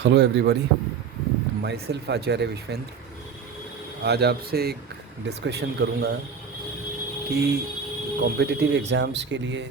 Hello everybody, my self आचार्य विश्वेंद्र। आज आपसे एक डिस्कशन करूँगा कि कॉम्पिटिटिव एग्ज़ाम्स के लिए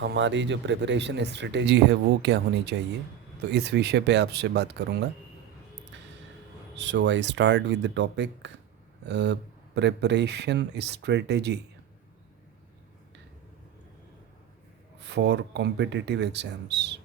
हमारी जो प्रिपरेशन स्ट्रेटेजी है वो क्या होनी चाहिए। तो इस विषय पे आपसे बात करूँगा। So I start with the topic preparation strategy for competitive exams.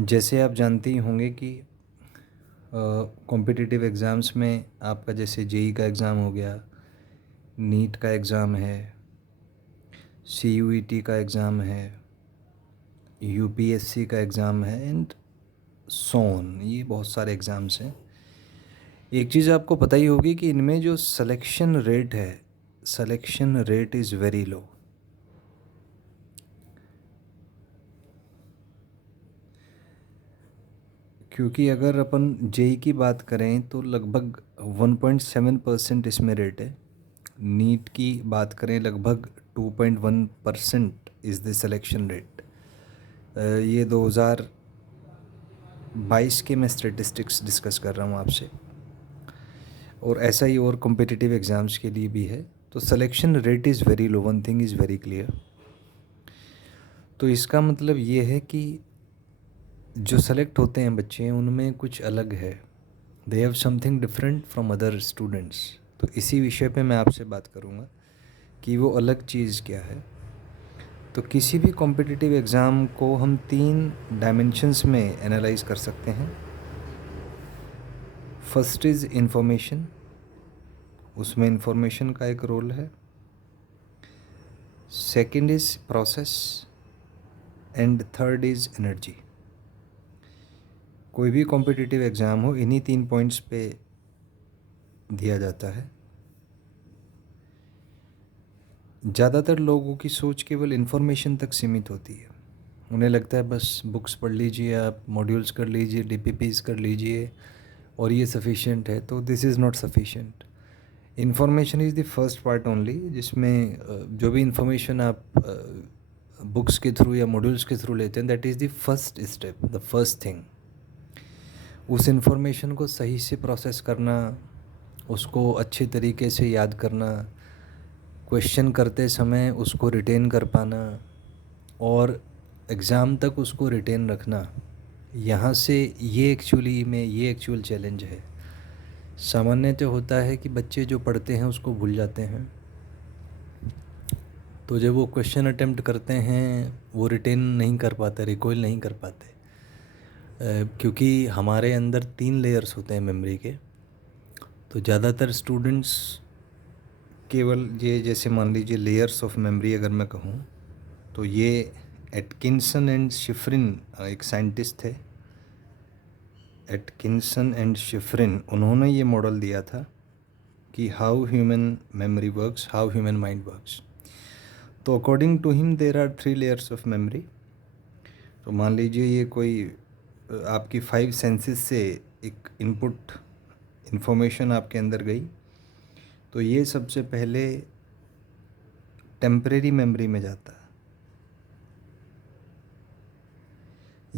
जैसे आप जानते ही होंगे कि कॉम्पिटिटिव एग्ज़ाम्स में आपका जैसे जेई का एग्ज़ाम हो गया, नीट का एग्ज़ाम है, सीयूईटी का एग्ज़ाम है, यूपीएससी का एग्ज़ाम है एंड सोन, ये बहुत सारे एग्ज़ाम्स हैं। एक चीज़ आपको पता ही होगी कि इनमें जो सिलेक्शन रेट है, selection rate is very low. क्योंकि अगर अपन जेई की बात करें तो लगभग 1.7% इसमें रेट है। नीट की बात करें लगभग 2.1% इज़ द सिलेक्शन रेट। ये 2022 के मैं स्टेटिस्टिक्स डिस्कस कर रहा हूँ आपसे, और ऐसा ही और कॉम्पिटिटिव एग्ज़ाम्स के लिए भी है। तो selection rate is very low, one thing is very clear. तो इसका मतलब ये है कि जो सेलेक्ट होते हैं बच्चे, उनमें कुछ अलग है। They have something different from other students. तो इसी विषय पे मैं आपसे बात करूँगा कि वो अलग चीज़ क्या है। तो किसी भी कॉम्पिटिटिव एग्ज़ाम को हम 3 डायमेंशंस में एनालाइज कर सकते हैं। फर्स्ट इज़ इंफॉर्मेशन, उसमें इंफॉर्मेशन का एक रोल है। Second is process and third is energy. कोई भी कॉम्पिटिटिव एग्ज़ाम हो, इन्हीं 3 पॉइंट्स पे दिया जाता है। ज़्यादातर लोगों की सोच केवल इन्फॉर्मेशन तक सीमित होती है। उन्हें लगता है बस बुक्स पढ़ लीजिए, आप मॉड्यूल्स कर लीजिए, डीपीपीस कर लीजिए और ये सफिशिएंट है। तो this is not sufficient. Information is the first part only, जिसमें जो भी इन्फॉर्मेशन आप बुक्स के थ्रू या मॉड्यूल्स के थ्रू लेते हैं, that is the first step, the first thing. उस इन्फॉर्मेशन को सही से प्रोसेस करना, उसको अच्छे तरीके से याद करना, क्वेश्चन करते समय उसको रिटेन कर पाना और एग्ज़ाम तक उसको रिटेन रखना, यहाँ से ये एक्चुअल चैलेंज है। सामान्यतः होता है कि बच्चे जो पढ़ते हैं उसको भूल जाते हैं, तो जब वो क्वेश्चन अटेम्प्ट करते हैं वो रिटेन नहीं कर पाते, रिकॉल नहीं कर पाते, क्योंकि हमारे अंदर 3 लेयर्स होते हैं मेमोरी के। तो ज़्यादातर स्टूडेंट्स केवल ये, जैसे मान लीजिए लेयर्स ऑफ मेमोरी अगर मैं कहूँ, तो ये एटकिंसन एंड शिफ्रिन, एक साइंटिस्ट थे, एटकिंसन एंड शिफ्रिन, उन्होंने ये मॉडल दिया था कि how human memory works, how human mind works. तो according to him there are 3 layers of memory. तो मान लीजिए ये कोई आपकी 5 सेंसेस से एक इनपुट इंफॉर्मेशन आपके अंदर गई, तो ये सबसे पहले टेम्परेरी मेमोरी में जाता है।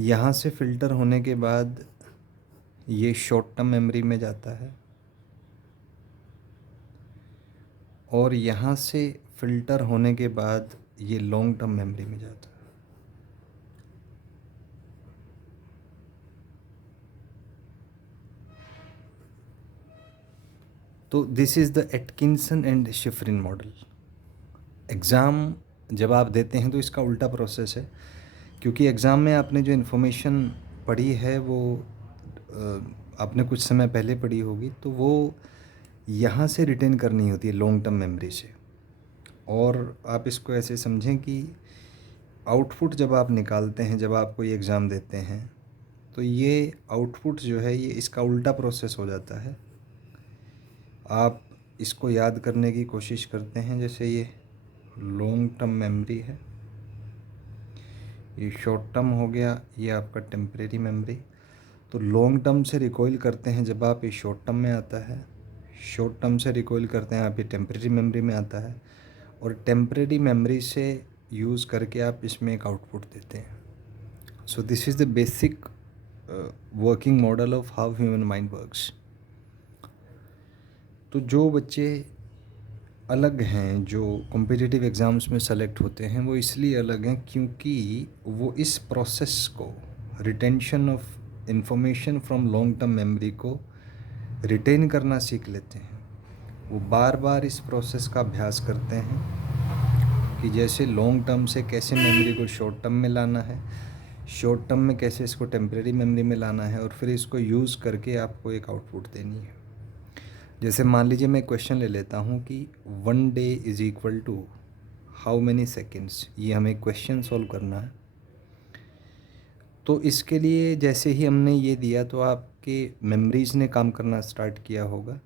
यहाँ से फ़िल्टर होने के बाद ये शॉर्ट टर्म मेमोरी में जाता है, और यहाँ से फ़िल्टर होने के बाद ये लॉन्ग टर्म मेमोरी में जाता है। तो this is the Atkinson and Shiffrin model. Exam जब आप देते हैं तो इसका उल्टा प्रोसेस है, क्योंकि एग्ज़ाम में आपने जो इन्फॉर्मेशन पढ़ी है वो आपने कुछ समय पहले पढ़ी होगी, तो वो यहाँ से रिटेन करनी होती है लॉन्ग टर्म मेमोरी से। और आप इसको ऐसे समझें कि आउटपुट जब आप निकालते हैं, जब आप कोई एग्ज़ाम देते हैं, तो ये आउटपुट जो है ये इसका उल्टा प्रोसेस हो जाता है। आप इसको याद करने की कोशिश करते हैं, जैसे ये लॉन्ग टर्म मेमोरी है, ये शॉर्ट टर्म हो गया, ये आपका टेम्परेरी मेमोरी। तो लॉन्ग टर्म से रिकॉइल करते हैं जब आप ये शॉर्ट टर्म में आता है, शॉर्ट टर्म से रिकॉइल करते हैं आप ये टेम्परेरी मेमोरी में आता है, और टेम्परेरी मेमोरी से यूज़ करके आप इसमें एक आउटपुट देते हैं. So this is the basic working model of how human mind works. तो जो बच्चे अलग हैं, जो कॉम्पिटिटिव एग्ज़ाम्स में सेलेक्ट होते हैं, वो इसलिए अलग हैं क्योंकि वो इस प्रोसेस को, retention of information from long term memory को रिटेन करना सीख लेते हैं. वो बार बार इस प्रोसेस का अभ्यास करते हैं कि जैसे लॉन्ग टर्म से कैसे मेमोरी को शॉर्ट टर्म में लाना है, शॉर्ट टर्म में कैसे इसको टेम्परेरी मेमोरी में लाना है, और फिर इसको यूज़ करके आपको एक आउटपुट देनी है. जैसे मान लीजिए मैं क्वेश्चन ले लेता हूँ कि 1 day is equal to how many seconds. ये हमें क्वेश्चन सॉल्व करना है. तो इसके लिए जैसे ही हमने ये दिया तो आपके मेमोरीज़ ने काम करना स्टार्ट किया होगा.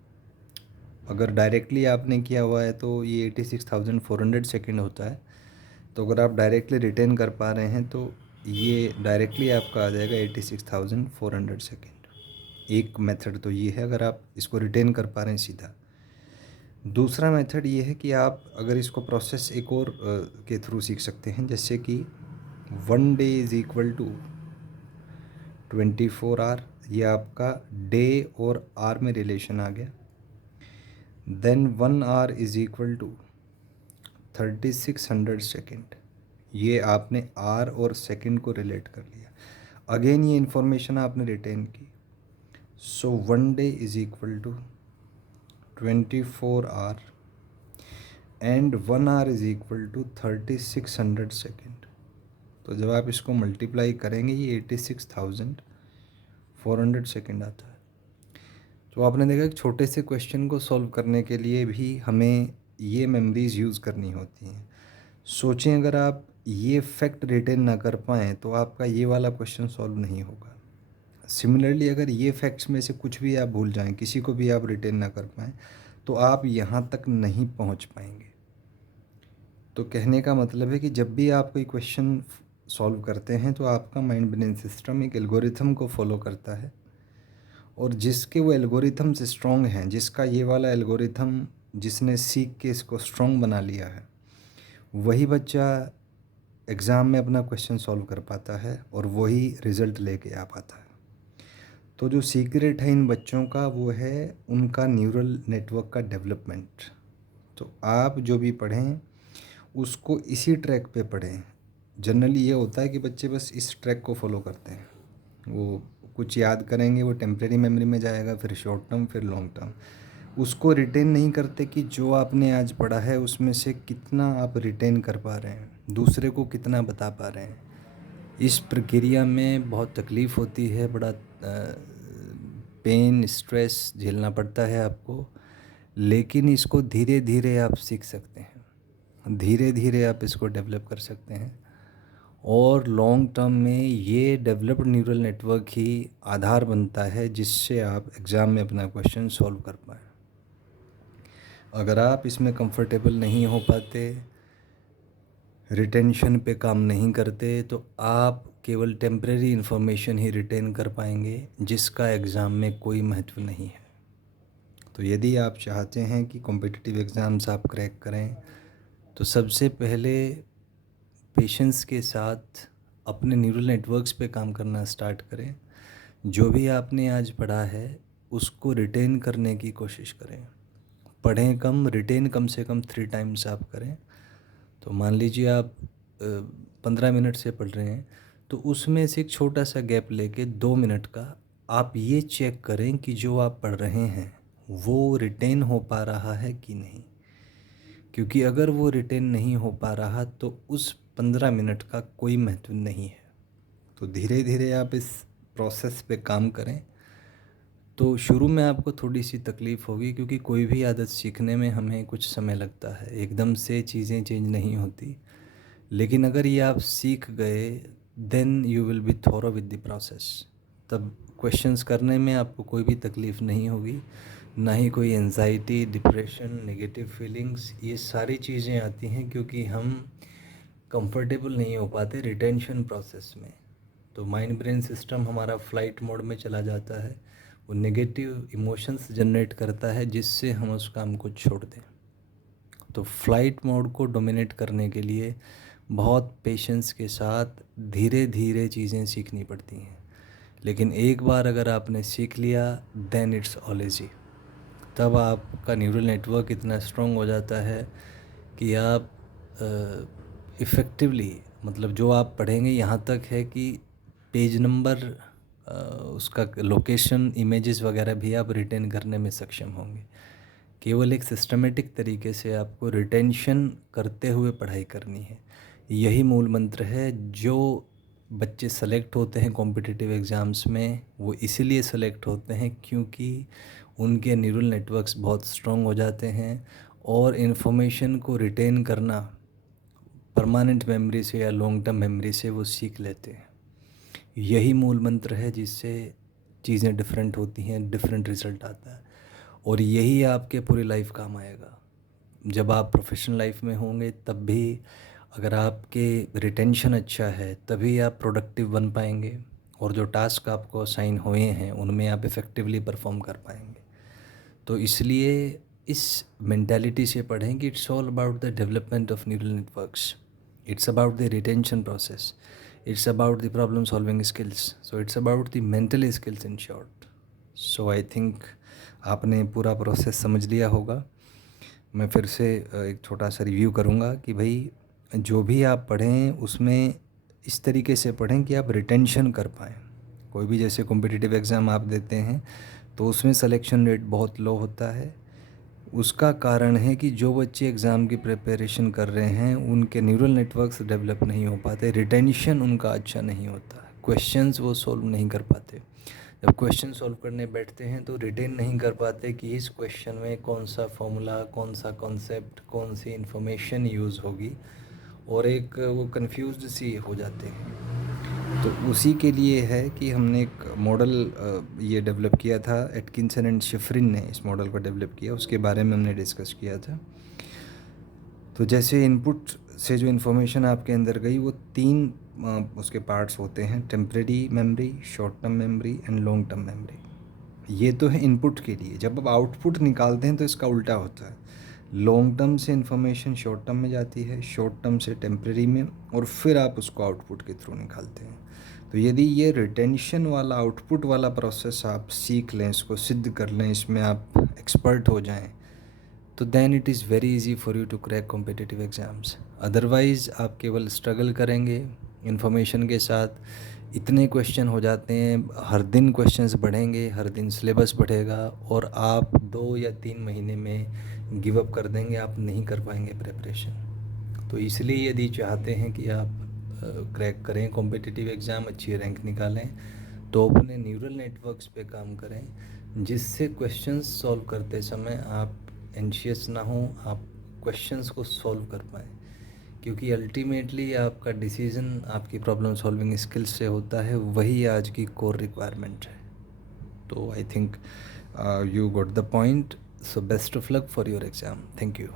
अगर डायरेक्टली आपने किया हुआ है तो ये 86,400 सेकेंड होता है. तो अगर आप डायरेक्टली रिटेन कर पा रहे हैं तो ये डायरेक्टली आपका आ जाएगा 86,400 सेकेंड. एक मेथड तो ये है अगर आप इसको रिटेन कर पा रहे हैं सीधा. दूसरा मेथड ये है कि आप अगर इसको प्रोसेस एक और के थ्रू सीख सकते हैं, जैसे कि 1 day is equal to 24 hour. ये आपका डे और आर में रिलेशन आ गया. Then 1 hour is equal to 3600 second. ये आपने आर और सेकेंड को रिलेट कर लिया. अगेन ये इन्फॉर्मेशन आपने रिटेन की. So 1 day is equal to 24 hour and 1 hour is equal to 3600 second. तो जब आप इसको मल्टीप्लाई करेंगे ये 86,400 सेकेंड आता है. तो आपने देखा कि छोटे से क्वेश्चन को सॉल्व करने के लिए भी हमें ये मेमोरीज़ यूज़ करनी होती हैं. सोचें अगर आप ये फैक्ट रिटेन ना कर पाएँ तो आपका ये वाला क्वेश्चन सॉल्व नहीं होगा. सिमिलरली अगर ये फैक्ट्स में से कुछ भी आप भूल जाएं, किसी को भी आप रिटेन ना कर पाएँ, तो आप यहाँ तक नहीं पहुँच पाएंगे. तो कहने का मतलब है कि जब भी आप कोई क्वेश्चन सॉल्व करते हैं तो आपका माइंड ब्रेन सिस्टम एक एल्गोरिथम को फॉलो करता है, और जिसके वो एल्गोरिथम्स स्ट्रॉन्ग हैं, जिसका ये वाला एल्गोरिथम जिसने सीख के इसको स्ट्रॉन्ग बना लिया है, वही बच्चा एग्ज़ाम में अपना क्वेश्चन सॉल्व कर पाता है और वही रिज़ल्ट लेके आ पाता है. तो जो सीक्रेट है इन बच्चों का वो है उनका न्यूरल नेटवर्क का डेवलपमेंट. तो आप जो भी पढ़ें उसको इसी ट्रैक पे पढ़ें. जनरली ये होता है कि बच्चे बस इस ट्रैक को फॉलो करते हैं. वो कुछ याद करेंगे, वो टेम्परेरी मेमोरी में जाएगा, फिर शॉर्ट टर्म, फिर लॉन्ग टर्म. उसको रिटेन नहीं करते कि जो आपने आज पढ़ा है उसमें से कितना आप रिटेन कर पा रहे हैं, दूसरे को कितना बता पा रहे हैं. इस प्रक्रिया में बहुत तकलीफ़ होती है, बड़ा पेन, स्ट्रेस झेलना पड़ता है आपको, लेकिन इसको धीरे धीरे आप सीख सकते हैं. धीरे धीरे आप इसको डेवलप कर सकते हैं, और लॉन्ग टर्म में ये डेवलप्ड न्यूरल नेटवर्क ही आधार बनता है जिससे आप एग्ज़ाम में अपना क्वेश्चन सॉल्व कर पाएँ. अगर आप इसमें कंफर्टेबल नहीं हो पाते, रिटेंशन पे काम नहीं करते, तो आप केवल टेम्परेरी इन्फॉर्मेशन ही रिटेन कर पाएंगे जिसका एग्ज़ाम में कोई महत्व नहीं है. तो यदि आप चाहते हैं कि कॉम्पिटिटिव एग्ज़ाम्स आप क्रैक करें, तो सबसे पहले पेशेंस के साथ अपने न्यूरल नेटवर्क्स पे काम करना स्टार्ट करें. जो भी आपने आज पढ़ा है उसको रिटेन करने की कोशिश करें. पढ़ें कम, रिटेन कम से कम 3 times आप करें. तो मान लीजिए आप 15 मिनट से पढ़ रहे हैं, तो उसमें से एक छोटा सा गैप लेके 2 मिनट का आप ये चेक करें कि जो आप पढ़ रहे हैं वो रिटेन हो पा रहा है कि नहीं. क्योंकि अगर वो रिटेन नहीं हो पा रहा तो उस 15 मिनट का कोई महत्व नहीं है. तो धीरे धीरे आप इस प्रोसेस पे काम करें. तो शुरू में आपको थोड़ी सी तकलीफ़ होगी क्योंकि कोई भी आदत सीखने में हमें कुछ समय लगता है, एकदम से चीज़ें चेंज नहीं होती. लेकिन अगर ये आप सीख गए, then you will be thorough with the process. तब क्वेश्चंस करने में आपको कोई भी तकलीफ़ नहीं होगी, ना ही कोई एंजाइटी, डिप्रेशन, नेगेटिव फीलिंग्स, ये सारी चीज़ें आती हैं क्योंकि हम कंफर्टेबल नहीं हो पाते रिटेंशन प्रोसेस में. तो माइंड ब्रेन सिस्टम हमारा फ्लाइट मोड में चला जाता है, वो नेगेटिव इमोशंस जनरेट करता है जिससे हम उस काम को छोड़ दें। तो फ्लाइट मोड को डोमिनेट करने के लिए बहुत पेशेंस के साथ धीरे धीरे चीज़ें सीखनी पड़ती हैं, लेकिन एक बार अगर आपने सीख लिया देन इट्स ऑल ईजी। तब आपका न्यूरल नेटवर्क इतना स्ट्रॉन्ग हो जाता है कि आप इफ़ेक्टिवली, मतलब जो आप पढ़ेंगे यहाँ तक है कि पेज नंबर, उसका लोकेशन, इमेजेस वगैरह भी आप रिटेन करने में सक्षम होंगे। केवल एक सिस्टमेटिक तरीके से आपको रिटेंशन करते हुए पढ़ाई करनी है। यही मूल मंत्र है। जो बच्चे सेलेक्ट होते हैं कॉम्पिटिटिव एग्ज़ाम्स में, वो इसीलिए सेलेक्ट होते हैं क्योंकि उनके न्यूरल नेटवर्क्स बहुत स्ट्रॉन्ग हो जाते हैं और इन्फॉर्मेशन को रिटेन करना परमानेंट मेमोरी से या लॉन्ग टर्म मेमोरी से वो सीख लेते हैं। यही मूल मंत्र है जिससे चीज़ें डिफरेंट होती हैं, डिफरेंट रिज़ल्ट आता है, और यही आपके पूरी लाइफ काम आएगा। जब आप प्रोफेशनल लाइफ में होंगे तब भी अगर आपके रिटेंशन अच्छा है तभी आप प्रोडक्टिव बन पाएंगे, और जो टास्क आपको असाइन हुए हैं उनमें आप इफ़ेक्टिवली परफॉर्म कर पाएंगे। तो इसलिए इस मेंटालिटी से पढ़ें कि it's all about the development of neural networks, it's about the retention process, it's about the problem solving skills, so it's about the mental skills in short. So I think आपने पूरा process समझ लिया होगा। मैं फिर से एक छोटा सा रिव्यू करूँगा कि भाई जो भी आप पढ़ें उसमें इस तरीके से पढ़ें कि आप रिटेंशन कर पाएँ। कोई भी जैसे कॉम्पिटिटिव एग्ज़ाम आप देते हैं तो उसमें सिलेक्शन रेट बहुत लो होता है। उसका कारण है कि जो बच्चे एग्ज़ाम की प्रिपरेशन कर रहे हैं उनके न्यूरल नेटवर्क्स डेवलप नहीं हो पाते, रिटेंशन उनका अच्छा नहीं होता, क्वेश्चंस वो सॉल्व नहीं कर पाते। जब क्वेश्चन सॉल्व करने बैठते हैं तो रिटेन नहीं कर पाते कि इस क्वेश्चन में कौन सा फॉर्मूला, कौन सा कॉन्सेप्ट, कौन सी इन्फॉर्मेशन यूज़ होगी, और एक वो कंफ्यूज्ड सी हो जाते हैं। तो उसी के लिए है कि हमने एक मॉडल ये डेवलप किया था, एटकिंसन एंड शिफरिन ने इस मॉडल को डेवलप किया, उसके बारे में हमने डिस्कस किया था। तो जैसे इनपुट से जो इन्फॉर्मेशन आपके अंदर गई वो 3 उसके पार्ट्स होते हैं, temporary memory, short term memory and long term memory. ये तो है इनपुट के लिए। जब आप आउटपुट निकालते हैं तो इसका उल्टा होता है। लॉन्ग टर्म से इन्फॉर्मेशन शॉर्ट टर्म में जाती है, शॉर्ट टर्म से टेम्परेरी में, और फिर आप उसको आउटपुट के थ्रू निकालते हैं। तो यदि ये रिटेंशन वाला, आउटपुट वाला प्रोसेस आप सीख लें, इसको सिद्ध कर लें, इसमें आप एक्सपर्ट हो जाएं, तो then it is very easy for you to crack competitive exams. Otherwise आप केवल स्ट्रगल करेंगे इन्फॉर्मेशन के साथ। इतने क्वेश्चन हो जाते हैं, हर दिन क्वेश्चंस बढ़ेंगे, हर दिन सिलेबस बढ़ेगा, और आप 2 या 3 महीने में गिव अप कर देंगे, आप नहीं कर पाएंगे प्रिपरेशन। तो इसलिए यदि चाहते हैं कि आप क्रैक करें कॉम्पिटिटिव एग्ज़ाम, अच्छी रैंक निकालें, तो अपने न्यूरल नेटवर्क्स पे काम करें, जिससे क्वेश्चंस सॉल्व करते समय आप एंशियस ना हो, आप क्वेश्चंस को सॉल्व कर पाएँ, क्योंकि अल्टीमेटली आपका डिसीजन आपकी प्रॉब्लम सॉल्विंग स्किल्स से होता है, वही आज की कोर रिक्वायरमेंट है। तो I think you got the point. So best of luck for your exam. Thank you.